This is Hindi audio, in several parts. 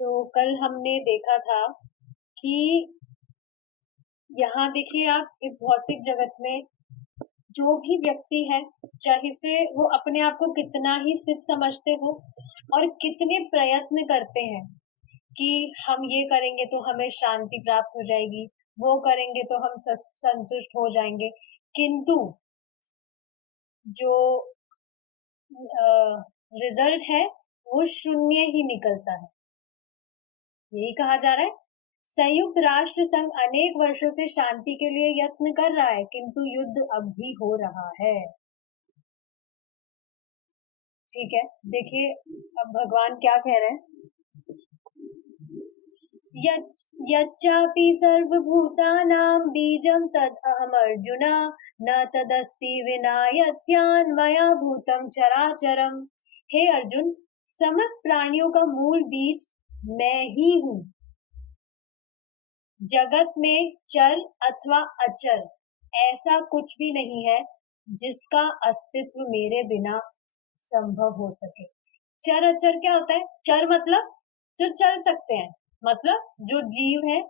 तो कल हमने देखा था कि यहाँ देखिए आप इस भौतिक जगत में जो भी व्यक्ति है, चाहे से वो अपने आप को कितना ही सिद्ध समझते हो और कितने प्रयत्न करते हैं कि हम ये करेंगे तो हमें शांति प्राप्त हो जाएगी, वो करेंगे तो हम संतुष्ट हो जाएंगे, किंतु जो रिजल्ट है वो शून्य ही निकलता है। यही कहा जा रहा है। संयुक्त राष्ट्र संघ अनेक वर्षों से शांति के लिए यत्न कर रहा है, किंतु युद्ध अब भी हो रहा है। ठीक है, देखिए अब भगवान क्या कह रहे हैं। यच्चापि सर्वभूतानां बीजं तद् अहम् अर्जुन न तदस्ति विना यस्यान् मया भूतं चराचरम्। हे अर्जुन, समस्त प्राणियों का मूल बीज मैं ही हूँ। जगत में चर अथवा अचर ऐसा कुछ भी नहीं है जिसका अस्तित्व मेरे बिना संभव हो सके। चर अचर क्या होता है? चर मतलब जो चल सकते हैं, मतलब जो जीव है,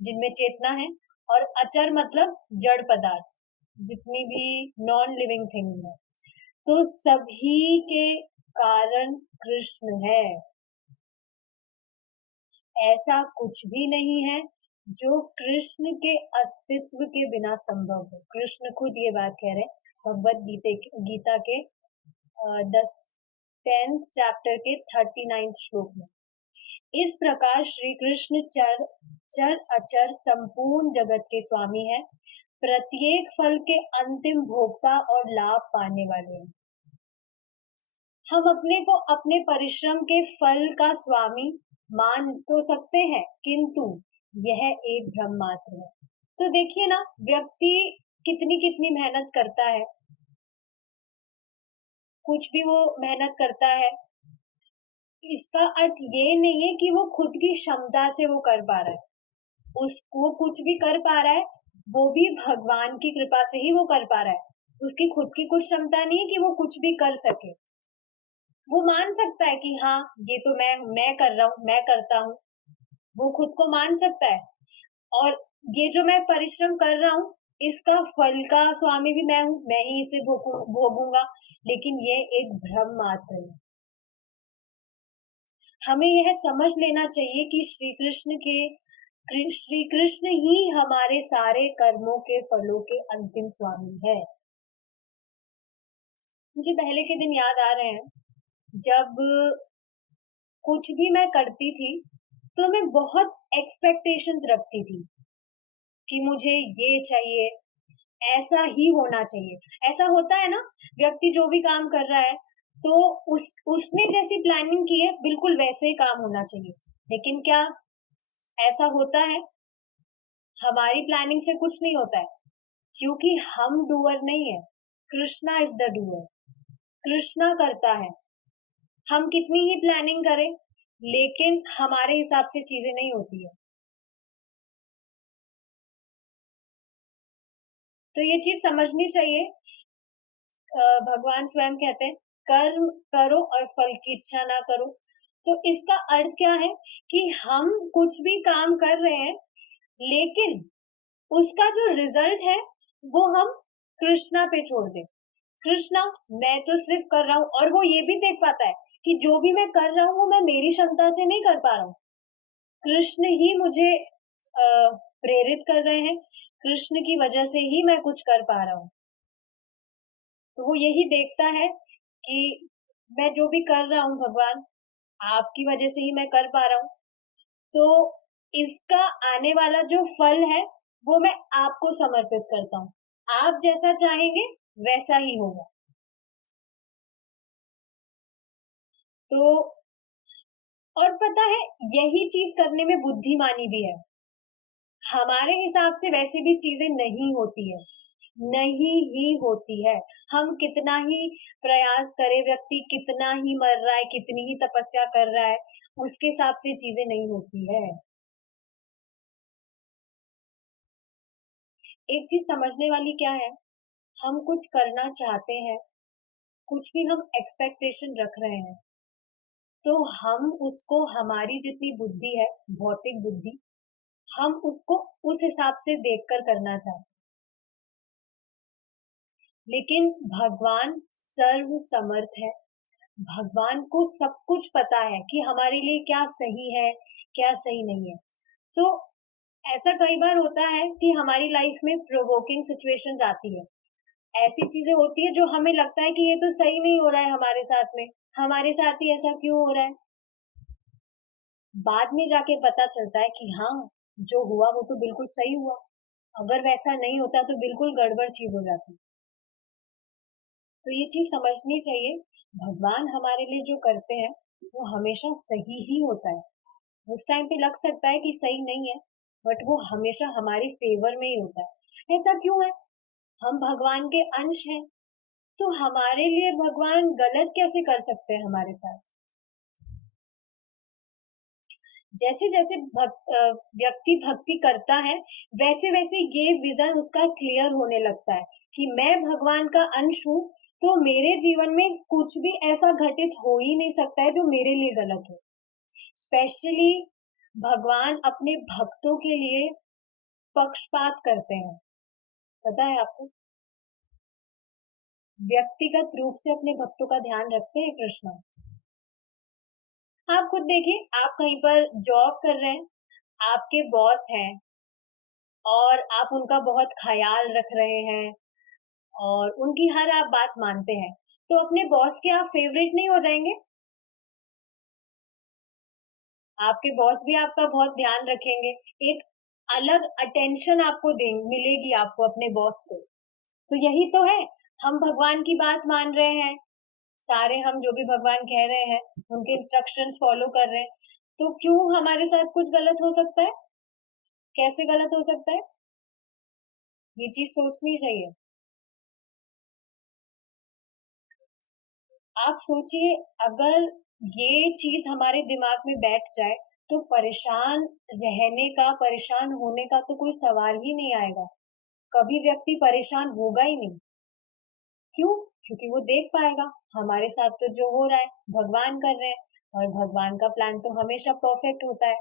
जिनमें चेतना है, और अचर मतलब जड़ पदार्थ, जितनी भी नॉन लिविंग थिंग्स है। तो सभी के कारण कृष्ण है। ऐसा कुछ भी नहीं है जो कृष्ण के अस्तित्व के बिना संभव हो। कृष्ण खुद ये बात कह रहे हैं भगवत गीता के 10th चैप्टर के 39th श्लोक में। इस प्रकार श्री कृष्ण चर अचर संपूर्ण जगत के स्वामी है, प्रत्येक फल के अंतिम भोक्ता और लाभ पाने वाले हैं। हम अपने को अपने परिश्रम के फल का स्वामी मान तो सकते हैं, किंतु यह एक भ्रम मात्र है। तो देखिए ना, व्यक्ति कितनी कितनी मेहनत करता है, कुछ भी वो मेहनत करता है, इसका अर्थ ये नहीं है कि वो खुद की क्षमता से वो कर पा रहा है। वो कुछ भी कर पा रहा है, वो भी भगवान की कृपा से ही वो कर पा रहा है। उसकी खुद की कुछ क्षमता नहीं है कि वो कुछ भी कर सके। वो मान सकता है कि हाँ, ये तो मैं कर रहा हूँ, मैं करता हूँ, वो खुद को मान सकता है। और ये जो मैं परिश्रम कर रहा हूँ, इसका फल का स्वामी भी मैं हूँ, मैं ही इसे भोगूंगा। लेकिन ये एक भ्रम मात्र है। हमें यह समझ लेना चाहिए कि श्री कृष्ण ही हमारे सारे कर्मों के फलों के अंतिम स्वामी है। मुझे पहले के दिन याद आ रहे हैं, जब कुछ भी मैं करती थी तो मैं बहुत एक्सपेक्टेशन रखती थी कि मुझे ये चाहिए, ऐसा ही होना चाहिए। ऐसा होता है ना, व्यक्ति जो भी काम कर रहा है तो उसने जैसी प्लानिंग की है बिल्कुल वैसे ही काम होना चाहिए। लेकिन क्या ऐसा होता है? हमारी प्लानिंग से कुछ नहीं होता है, क्योंकि हम डूअर नहीं है। Krishna is the doer. Krishna करता है। हम कितनी ही प्लानिंग करें, लेकिन हमारे हिसाब से चीजें नहीं होती है। तो ये चीज समझनी चाहिए। भगवान स्वयं कहते हैं, कर्म करो और फल की इच्छा ना करो। तो इसका अर्थ क्या है कि हम कुछ भी काम कर रहे हैं, लेकिन उसका जो रिजल्ट है वो हम कृष्णा पे छोड़ दें। कृष्णा, मैं तो सिर्फ कर रहा हूँ, और वो ये भी देख पाता है कि जो भी मैं कर रहा हूँ वो मैं मेरी क्षमता से नहीं कर पा रहा हूँ। कृष्ण ही मुझे प्रेरित कर रहे हैं, कृष्ण की वजह से ही मैं कुछ कर पा रहा हूँ। तो वो यही देखता है कि मैं जो भी कर रहा हूँ भगवान, आपकी वजह से ही मैं कर पा रहा हूँ। तो इसका आने वाला जो फल है वो मैं आपको समर्पित करता हूँ। आप जैसा चाहेंगे वैसा ही होगा। तो और पता है, यही चीज करने में बुद्धिमानी भी है। हमारे हिसाब से वैसे भी चीजें नहीं होती है, नहीं ही होती है। हम कितना ही प्रयास करे, व्यक्ति कितना ही मर रहा है, कितनी ही तपस्या कर रहा है, उसके हिसाब से चीजें नहीं होती है। एक चीज समझने वाली क्या है, हम कुछ करना चाहते हैं, कुछ भी हम एक्सपेक्टेशन रख रहे हैं, तो हम उसको हमारी जितनी बुद्धि है, भौतिक बुद्धि, हम उसको उस हिसाब से देखकर करना चाहते हैं। लेकिन भगवान सर्व समर्थ है। भगवान को सब कुछ पता है कि हमारे लिए क्या सही है, क्या सही नहीं है। तो ऐसा कई बार होता है कि हमारी लाइफ में प्रोवोकिंग सिचुएशंस आती है, ऐसी चीजें होती है जो हमें लगता है कि ये तो सही नहीं हो रहा है हमारे साथ में, हमारे साथ ही ऐसा क्यों हो रहा है। बाद में जाके पता चलता है कि हाँ, जो हुआ वो तो बिल्कुल सही हुआ, अगर वैसा नहीं होता तो बिल्कुल गड़बड़ चीज हो जाती। तो ये चीज समझनी चाहिए, भगवान हमारे लिए जो करते हैं वो हमेशा सही ही होता है। उस टाइम पे लग सकता है कि सही नहीं है, बट वो हमेशा हमारे फेवर में ही होता है। ऐसा क्यों है? हम भगवान के अंश हैं, तो हमारे लिए भगवान गलत कैसे कर सकते हैं हमारे साथ? जैसे जैसे व्यक्ति भक्ति करता है, वैसे वैसे ये विजन उसका क्लियर होने लगता है कि मैं भगवान का अंश हूँ, तो मेरे जीवन में कुछ भी ऐसा घटित हो ही नहीं सकता है जो मेरे लिए गलत हो। स्पेशली भगवान अपने भक्तों के लिए पक्षपात करते हैं, पता है आपको? व्यक्तिगत रूप से अपने भक्तों का ध्यान रखते हैं कृष्ण। आप खुद देखिए, आप कहीं पर जॉब कर रहे हैं, आपके बॉस हैं और आप उनका बहुत ख्याल रख रहे हैं और उनकी हर आप बात मानते हैं, तो अपने बॉस के आप फेवरेट नहीं हो जाएंगे? आपके बॉस भी आपका बहुत ध्यान रखेंगे, एक अलग अटेंशन आपको देंगे, मिलेगी आपको अपने बॉस से। तो यही तो है, हम भगवान की बात मान रहे हैं, सारे हम जो भी भगवान कह रहे हैं उनके इंस्ट्रक्शंस फॉलो कर रहे हैं, तो क्यों हमारे साथ कुछ गलत हो सकता है? कैसे गलत हो सकता है? ये चीज सोचनी चाहिए। आप सोचिए, अगर ये चीज हमारे दिमाग में बैठ जाए तो परेशान रहने का, परेशान होने का तो कोई सवाल ही नहीं आएगा। कभी व्यक्ति परेशान होगा ही नहीं। क्यों? क्योंकि वो देख पाएगा हमारे साथ तो जो हो रहा है भगवान कर रहे हैं, और भगवान का प्लान तो हमेशा परफेक्ट होता है।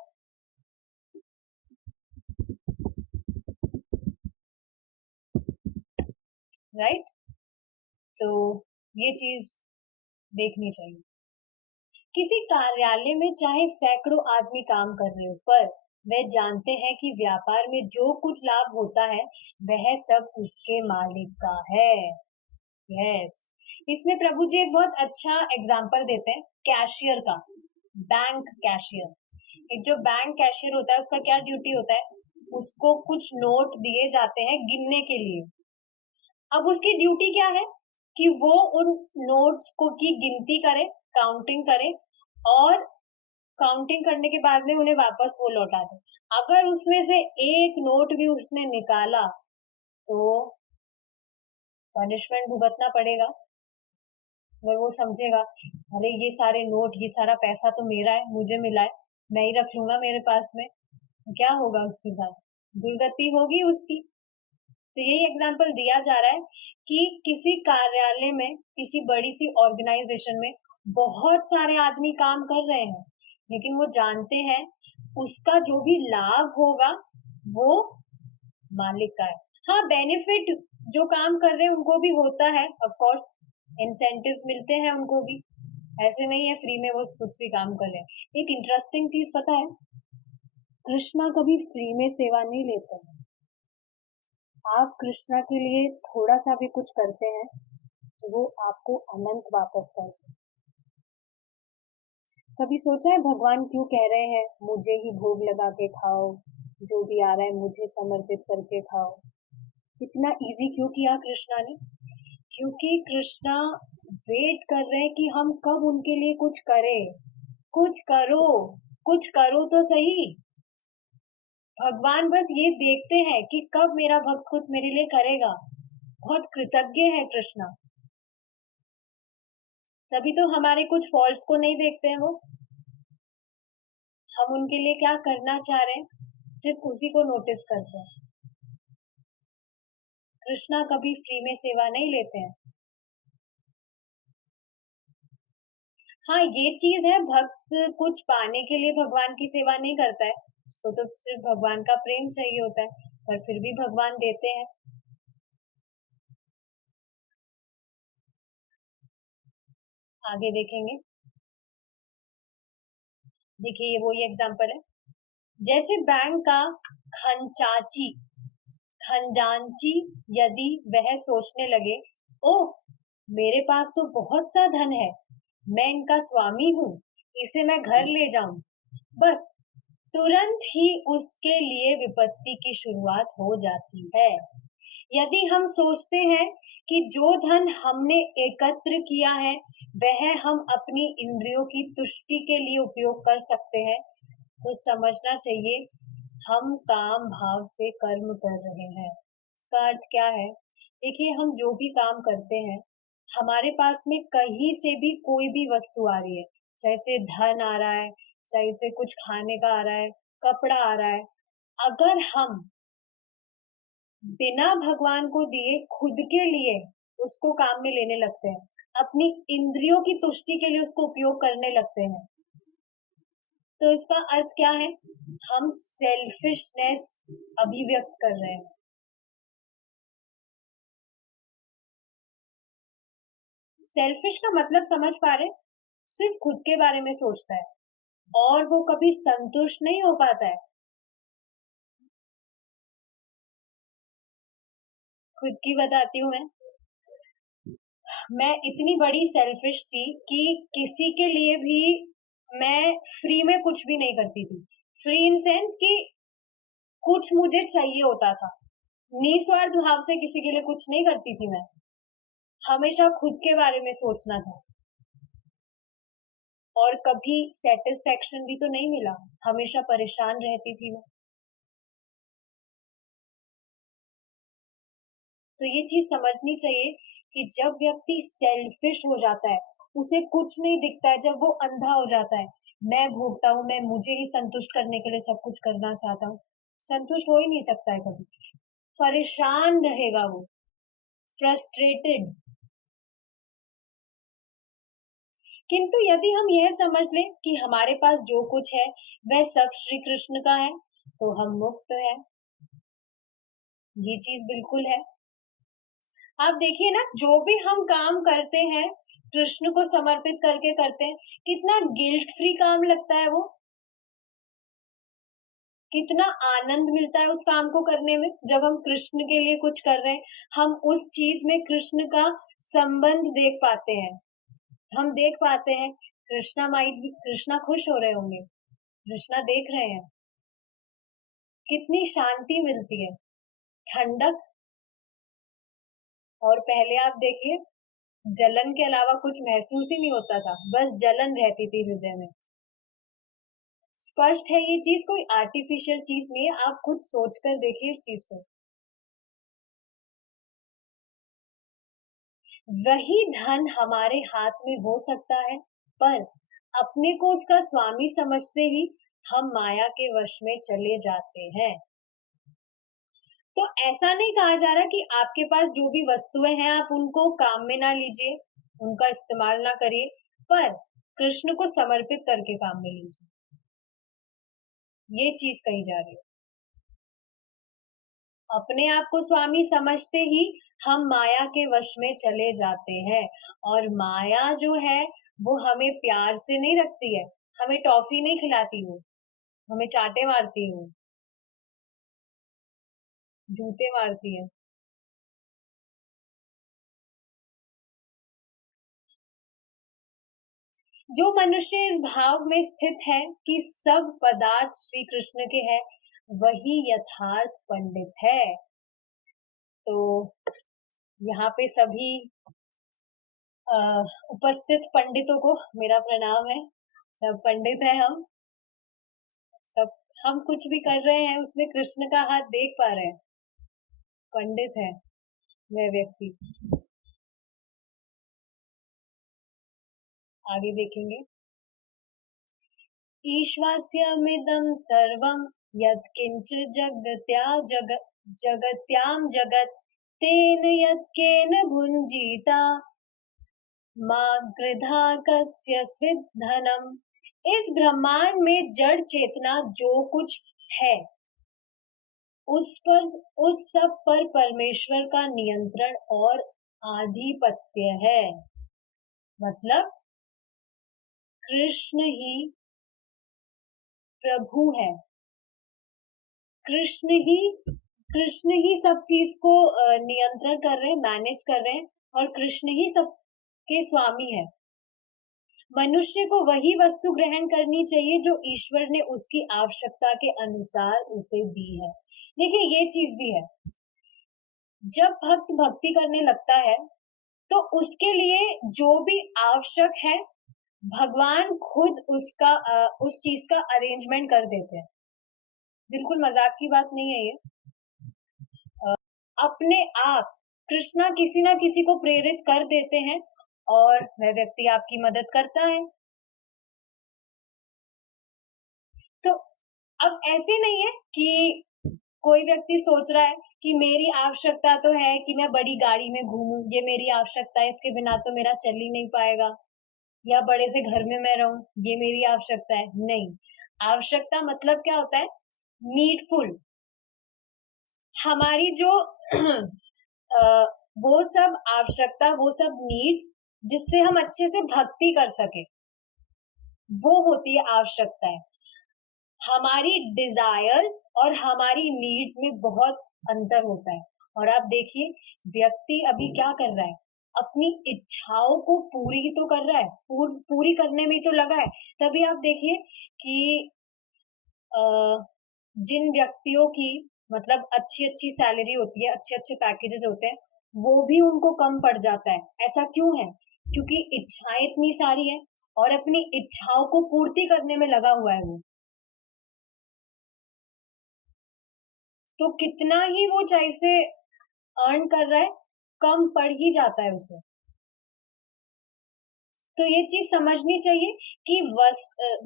राइट? तो ये चीज देखनी चाहिए। किसी कार्यालय में चाहे सैकड़ों आदमी काम कर रहे हो, पर वे जानते हैं कि व्यापार में जो कुछ लाभ होता है वह सब उसके मालिक का है। यस, इसमें प्रभु जी एक बहुत अच्छा एग्जाम्पल देते हैं कैशियर का। बैंक कैशियर, एक जो बैंक कैशियर होता है उसका क्या ड्यूटी होता है? उसको कुछ नोट दिए जाते हैं गिनने के लिए। अब उसकी ड्यूटी क्या है कि वो उन नोट्स को की गिनती करे, काउंटिंग करे, और काउंटिंग करने के बाद में उन्हें वापस वो लौटा दे। अगर उसमें से एक नोट भी उसने निकाला तो पनिशमेंट भुगतना पड़ेगा। अगर वो समझेगा अरे ये सारे नोट, ये सारा पैसा तो मेरा है, मुझे मिला है, मैं ही रख लूंगा मेरे पास में, तो क्या होगा उसके साथ? दुर्गति होगी उसकी। तो यही एग्जाम्पल दिया जा रहा है कि किसी कार्यालय में, किसी बड़ी सी ऑर्गेनाइजेशन में बहुत सारे आदमी काम कर रहे हैं, लेकिन वो जानते हैं उसका जो भी लाभ होगा वो मालिक का है। हाँ, बेनिफिट जो काम कर रहे हैं उनको भी होता है, ऑफ कोर्स इंसेंटिव्स मिलते हैं उनको भी, ऐसे नहीं है फ्री में वो कुछ भी काम कर रहे हैं। एक इंटरेस्टिंग चीज पता है, कृष्णा कभी फ्री में सेवा नहीं लेते हैं। आप कृष्णा के लिए थोड़ा सा भी कुछ करते हैं तो वो आपको अनंत वापस करते हैं। कभी सोचा है भगवान क्यों कह रहे हैं मुझे ही भोग लगा के खाओ, जो भी आ रहा है मुझे समर्पित करके खाओ? इतना इजी क्यों किया कृष्णा ने? क्योंकि कृष्णा वेट कर रहे हैं कि हम कब उनके लिए कुछ करें। कुछ करो, कुछ करो तो सही। भगवान बस ये देखते हैं कि कब मेरा भक्त कुछ मेरे लिए करेगा। बहुत कृतज्ञ है कृष्णा, तभी तो हमारे कुछ फॉल्ट्स को नहीं देखते हैं वो, हम उनके लिए क्या करना चाह रहे हैं सिर्फ उसी को नोटिस करते हैं। कृष्णा कभी फ्री में सेवा नहीं लेते हैं। हाँ, ये चीज है, भक्त कुछ पाने के लिए भगवान की सेवा नहीं करता है, उसको तो सिर्फ भगवान का प्रेम चाहिए होता है, पर फिर भी भगवान देते हैं। आगे देखेंगे। देखिए, ये वही एग्जांपल है, जैसे बैंक का खंचाची खंजांची यदि वह सोचने लगे, ओह, मेरे पास तो बहुत सा धन है, मैं इनका स्वामी हूँ, इसे मैं घर ले जाऊं, बस तुरंत ही उसके लिए विपत्ति की शुरुआत हो जाती है। यदि हम सोचते हैं कि जो धन हमने एकत्र किया है वह हम अपनी इंद्रियों की तुष्टि के लिए उपयोग कर सकते हैं, तो समझना चाहिए हम काम भाव से कर्म कर रहे हैं। इसका अर्थ क्या है? देखिए, हम जो भी काम करते हैं, हमारे पास में कहीं से भी कोई भी वस्तु आ रही है, चाहे से धन आ रहा है, चाहे से कुछ खाने का आ रहा है, कपड़ा आ रहा है, अगर हम बिना भगवान को दिए खुद के लिए उसको काम में लेने लगते हैं, अपनी इंद्रियों की तुष्टि के लिए उसको उपयोग करने लगते हैं, तो इसका अर्थ क्या है? हम सेल्फिशनेस अभिव्यक्त कर रहे हैं। सेल्फिश का मतलब समझ पा रहे? सिर्फ खुद के बारे में सोचता है और वो कभी संतुष्ट नहीं हो पाता है। खुद की बताती हूँ मैं इतनी बड़ी सेल्फिश थी कि किसी के लिए भी मैं फ्री में कुछ भी नहीं करती थी। फ्री इन सेंस कि कुछ मुझे चाहिए होता था, निस्वार्थ भाव से किसी के लिए कुछ नहीं करती थी मैं, हमेशा खुद के बारे में सोचना था। और कभी सेटिस्फेक्शन भी तो नहीं मिला, हमेशा परेशान रहती थी मैं। तो ये चीज समझनी चाहिए कि जब व्यक्ति सेल्फिश हो जाता है, उसे कुछ नहीं दिखता है, जब वो अंधा हो जाता है, मैं भोगता हूँ, मैं मुझे ही संतुष्ट करने के लिए सब कुछ करना चाहता हूँ, संतुष्ट हो ही नहीं सकता है कभी, परेशान रहेगा वो, फ्रस्ट्रेटेड। किंतु यदि हम यह समझ लें कि हमारे पास जो कुछ है वह सब श्री कृष्ण का है, तो हम मुक्त है। ये चीज बिल्कुल है। आप देखिए ना, जो भी हम काम करते हैं कृष्ण को समर्पित करके करते हैं, कितना गिल्ट फ्री काम लगता है वो, कितना आनंद मिलता है उस काम को करने में। जब हम कृष्ण के लिए कुछ कर रहे हैं, हम उस चीज में कृष्ण का संबंध देख पाते हैं, हम देख पाते हैं कृष्णा माइट भी, कृष्णा खुश हो रहे होंगे, कृष्णा देख रहे हैं, कितनी शांति मिलती है, ठंडक। और पहले आप देखिए, जलन के अलावा कुछ महसूस ही नहीं होता था, बस जलन रहती थी हृदय में। स्पष्ट है, ये चीज कोई आर्टिफिशियल चीज नहीं है, आप खुद सोच कर देखिए इस चीज को। वही धन हमारे हाथ में हो सकता है, पर अपने को उसका स्वामी समझते ही हम माया के वश में चले जाते हैं। तो ऐसा नहीं कहा जा रहा कि आपके पास जो भी वस्तुएं हैं आप उनको काम में ना लीजिए, उनका इस्तेमाल ना करिए, पर कृष्ण को समर्पित करके काम में लीजिए, ये चीज कही जा रही है। अपने आप को स्वामी समझते ही हम माया के वश में चले जाते हैं। और माया जो है वो हमें प्यार से नहीं रखती है, हमें टॉफी नहीं खिलाती हूँ, हमें चाटे मारती हूँ, जूते मारती है। जो मनुष्य इस भाव में स्थित है कि सब पदार्थ श्री कृष्ण के हैं, वही यथार्थ पंडित है। तो यहाँ पे सभी उपस्थित पंडितों को मेरा प्रणाम है। सब पंडित है हम, सब, हम कुछ भी कर रहे हैं उसमें कृष्ण का हाथ देख पा रहे हैं, पंडित है वह व्यक्ति। आगे देखेंगे। ईश्वास्यमिदं सर्वं यत्किंच जगत्यां जगत् तेन यत्केन भुञ्जीता माँ गृधा कस्य स्विद् धनम। इस ब्रह्मांड में जड़ चेतना जो कुछ है उस पर, उस सब पर परमेश्वर का नियंत्रण और आधिपत्य है। मतलब कृष्ण ही प्रभु है, कृष्ण ही कृष्ण ही सब चीज को नियंत्रण कर रहे हैं, मैनेज कर रहे हैं, और कृष्ण ही सबके स्वामी है। मनुष्य को वही वस्तु ग्रहण करनी चाहिए जो ईश्वर ने उसकी आवश्यकता के अनुसार उसे दी है। देखिए ये चीज भी है, जब भक्त भक्ति करने लगता है तो उसके लिए जो भी आवश्यक है भगवान खुद उसका उस चीज का अरेंजमेंट कर देते हैं। बिल्कुल मजाक की बात नहीं है ये। अपने आप कृष्णा किसी ना किसी को प्रेरित कर देते हैं और वह व्यक्ति आपकी मदद करता है। तो अब ऐसे नहीं है कि कोई व्यक्ति सोच रहा है कि मेरी आवश्यकता तो है कि मैं बड़ी गाड़ी में घूमूं, ये मेरी आवश्यकता है, इसके बिना तो मेरा चल ही नहीं पाएगा, या बड़े से घर में मैं रहूं, ये मेरी आवश्यकता है। नहीं, आवश्यकता मतलब क्या होता है? नीडफुल। हमारी जो वो सब आवश्यकता, वो सब नीड्स जिससे हम अच्छे से भक्ति कर सके, वो होती है आवश्यकताएं। हमारी डिजायर्स और हमारी नीड्स में बहुत अंतर होता है। और आप देखिए व्यक्ति अभी क्या कर रहा है, अपनी इच्छाओं को पूरी तो कर रहा है, पूरी करने में तो लगा है। तभी आप देखिए कि जिन व्यक्तियों की मतलब अच्छी अच्छी सैलरी होती है, अच्छे अच्छे पैकेजेस होते हैं, वो भी उनको कम पड़ जाता है। ऐसा क्यों है? क्योंकि इच्छाएं इतनी सारी है और अपनी इच्छाओं को पूर्ति करने में लगा हुआ है वो। तो कितना ही वो चाहे से अर्न कर रहा है, कम पड़ ही जाता है उसे। तो ये चीज समझनी चाहिए कि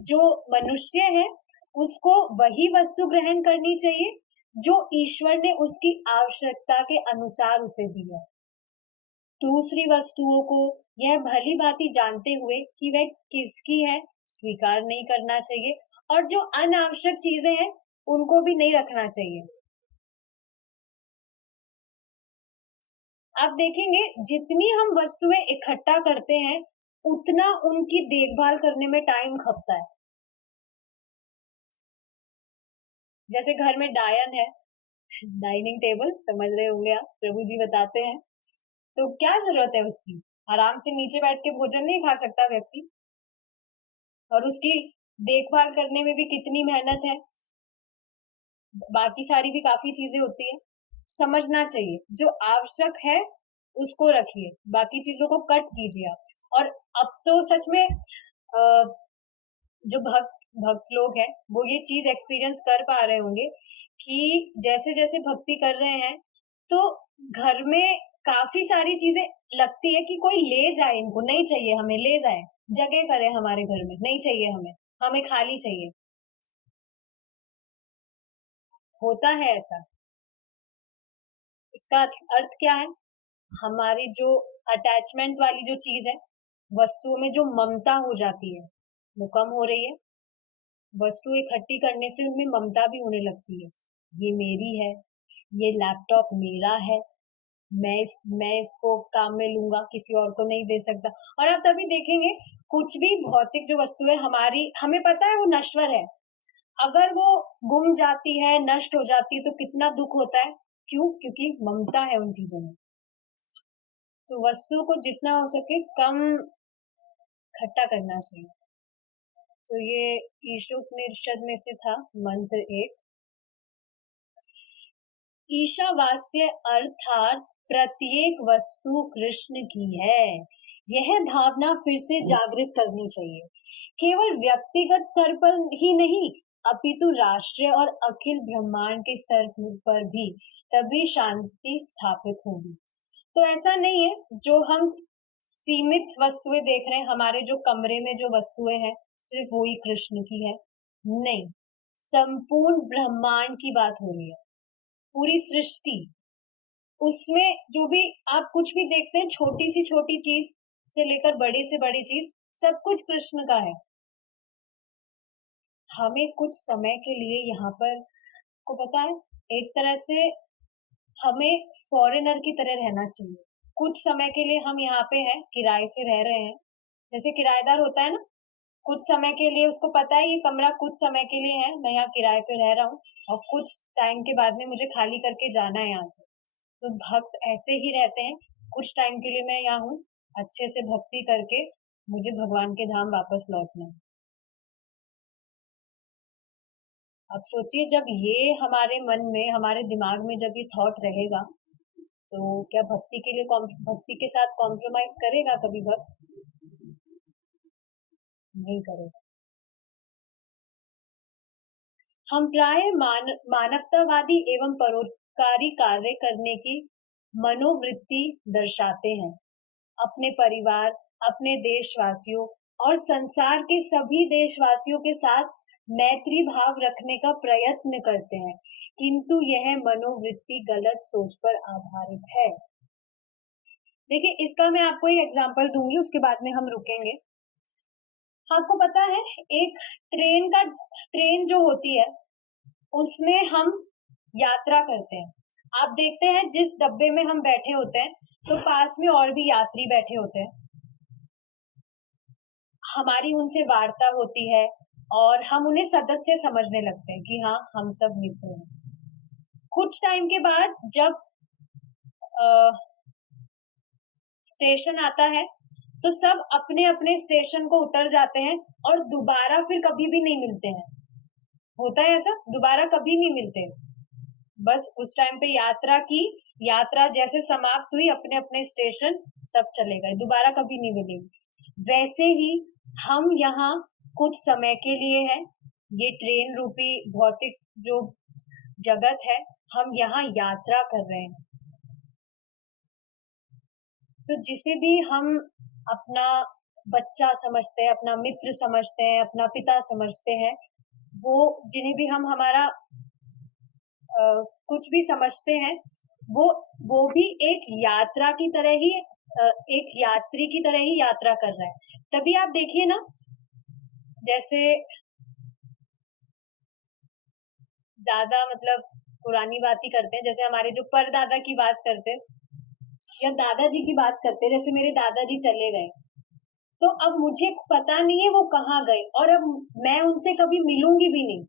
जो मनुष्य है उसको वही वस्तु ग्रहण करनी चाहिए जो ईश्वर ने उसकी आवश्यकता के अनुसार उसे दी है। दूसरी वस्तुओं को यह भली भांति जानते हुए कि वह किसकी है स्वीकार नहीं करना चाहिए, और जो अनावश्यक चीजें हैं उनको भी नहीं रखना चाहिए। आप देखेंगे जितनी हम वस्तुएं इकट्ठा करते हैं उतना उनकी देखभाल करने में टाइम खपता है। जैसे घर में डायन है, डाइनिंग टेबल समझ रहे होंगे आप, प्रभु जी बताते हैं। तो क्या जरूरत है उसकी? आराम से नीचे बैठ के भोजन नहीं खा सकता व्यक्ति? और उसकी देखभाल करने में भी कितनी मेहनत है, बाकी सारी भी काफी चीजें होती है। समझना चाहिए जो आवश्यक है उसको रखिए, बाकी चीजों को कट कीजिए आप। और अब तो सच में जो भक्त लोग हैं वो ये चीज एक्सपीरियंस कर पा रहे होंगे कि जैसे जैसे भक्ति कर रहे हैं तो घर में काफी सारी चीजें लगती है कि कोई ले जाए, इनको नहीं चाहिए, हमें ले जाए, जगह करे हमारे घर में, नहीं चाहिए हमें, हमें खाली चाहिए। होता है ऐसा। इसका अर्थ क्या है? हमारी जो अटैचमेंट वाली जो चीज है, वस्तुओं में जो ममता हो जाती है वो कम हो रही है। वस्तु इकट्ठी करने से उनमें ममता भी होने लगती है। ये मेरी है, ये लैपटॉप मेरा है, मैं इसको काम में लूंगा, किसी और को नहीं दे सकता। और आप तभी देखेंगे कुछ भी भौतिक जो वस्तु है हमारी, हमें पता है वो नश्वर है, अगर वो गुम जाती है, नष्ट हो जाती है तो कितना दुख होता है। क्यों? क्योंकि ममता है उन चीजों में। तो वस्तुओं को जितना हो सके कम इकट्ठा करना चाहिए। तो ये ईशोपनिषद में से था मंत्र एक। ईशावास्य अर्थात प्रत्येक वस्तु कृष्ण की है, यह भावना फिर से जागृत करनी चाहिए, केवल व्यक्तिगत स्तर पर ही नहीं अपितु राष्ट्रीय और अखिल ब्रह्मांड के स्तर पर भी, तभी शांति स्थापित होगी। तो ऐसा नहीं है जो हम सीमित वस्तुएं देख रहे हैं, हमारे जो कमरे में जो वस्तुएं हैं सिर्फ वही कृष्ण की है, नहीं, संपूर्ण ब्रह्मांड की बात हो रही है, पूरी सृष्टि। उसमें जो भी आप कुछ भी देखते हैं, छोटी सी छोटी चीज से लेकर बड़ी से बड़ी चीज सब कुछ कृष्ण का है। हमें कुछ समय के लिए यहाँ पर, को पता है, एक तरह से हमें फॉरेनर की तरह रहना चाहिए। कुछ समय के लिए हम यहाँ पे हैं, किराए से रह रहे हैं, जैसे किराएदार होता है ना, कुछ समय के लिए उसको पता है ये कमरा कुछ समय के लिए है, मैं यहाँ किराए पे रह रहा हूँ और कुछ टाइम के बाद में मुझे खाली करके जाना है यहाँ से। तो भक्त ऐसे ही रहते हैं, कुछ टाइम के लिए मैं यहाँ हूँ, अच्छे से भक्ति करके मुझे भगवान के धाम वापस लौटना है। अब सोचिए, जब ये हमारे मन में, हमारे दिमाग में जब ये थॉट रहेगा, तो क्या भक्ति के लिए भक्ति के साथ कॉम्प्रोमाइज करेगा कभी भक्त? नहीं करेगा। हम प्राय मानवतावादी एवं परोपकारी कार्य करने की मनोवृत्ति दर्शाते हैं। अपने परिवार, अपने देशवासियों और संसार के सभी देशवासियों के साथ मैत्री भाव रखने का प्रयत्न करते हैं, किंतु यह मनोवृत्ति गलत सोच पर आधारित है। देखिए, इसका मैं आपको एक एग्जांपल दूंगी, उसके बाद में हम रुकेंगे। आपको पता है, एक ट्रेन जो होती है उसमें हम यात्रा करते हैं। आप देखते हैं जिस डब्बे में हम बैठे होते हैं तो पास में और भी यात्री बैठे होते हैं, हमारी उनसे वार्ता होती है और हम उन्हें सदस्य समझने लगते हैं कि हाँ, हम सब मित्र हैं। कुछ टाइम के बाद जब स्टेशन आता है तो सब अपने अपने स्टेशन को उतर जाते हैं और दोबारा फिर कभी भी नहीं मिलते हैं। होता है ऐसा, दोबारा कभी नहीं मिलते। बस उस टाइम पे यात्रा की, यात्रा जैसे समाप्त हुई, अपने अपने स्टेशन सब चले गए, दोबारा कभी नहीं मिलेंगे। वैसे ही हम यहाँ कुछ समय के लिए हैं, ये ट्रेन रूपी भौतिक जो जगत है, हम यहाँ यात्रा कर रहे हैं। तो जिसे भी हम अपना बच्चा समझते हैं, अपना मित्र समझते हैं, अपना पिता समझते हैं, वो जिन्हें भी हम हमारा कुछ भी समझते हैं, वो भी एक यात्रा की तरह ही, एक यात्री की तरह ही यात्रा कर रहा है। तभी आप देखिए ना, जैसे ज्यादा मतलब पुरानी बात ही करते हैं, जैसे हमारे जो परदादा की बात करते या दादाजी की बात करते, जैसे मेरे दादाजी चले गए, तो अब मुझे पता नहीं है वो कहाँ गए और अब मैं उनसे कभी मिलूंगी भी नहीं।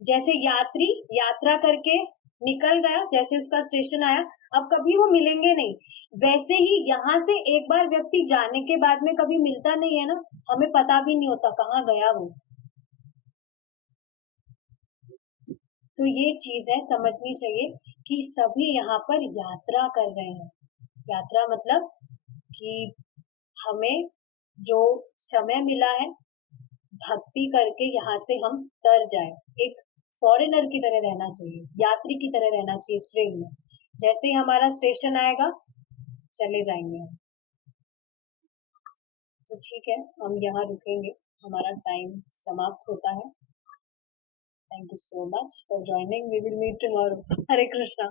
जैसे यात्री यात्रा करके निकल गया, जैसे उसका स्टेशन आया, अब कभी वो मिलेंगे नहीं। वैसे ही यहाँ से एक बार व्यक्ति जाने के बाद में कभी मिलता नहीं है ना, हमें पता भी नहीं होता कहाँ गया वो। तो ये चीज है, समझनी चाहिए कि सभी यहाँ पर यात्रा कर रहे हैं। यात्रा मतलब कि हमें जो समय मिला है, भक्ति करके यहाँ से हम तर जाए, एक फॉरेनर की तरह रहना चाहिए, यात्री की तरह रहना चाहिए इस ट्रेन में। जैसे ही हमारा स्टेशन आएगा, चले जाएंगे हम। तो ठीक है, हम यहाँ रुकेंगे, हमारा टाइम समाप्त होता है। Thank you so much for joining. We will meet tomorrow. Hare Krishna.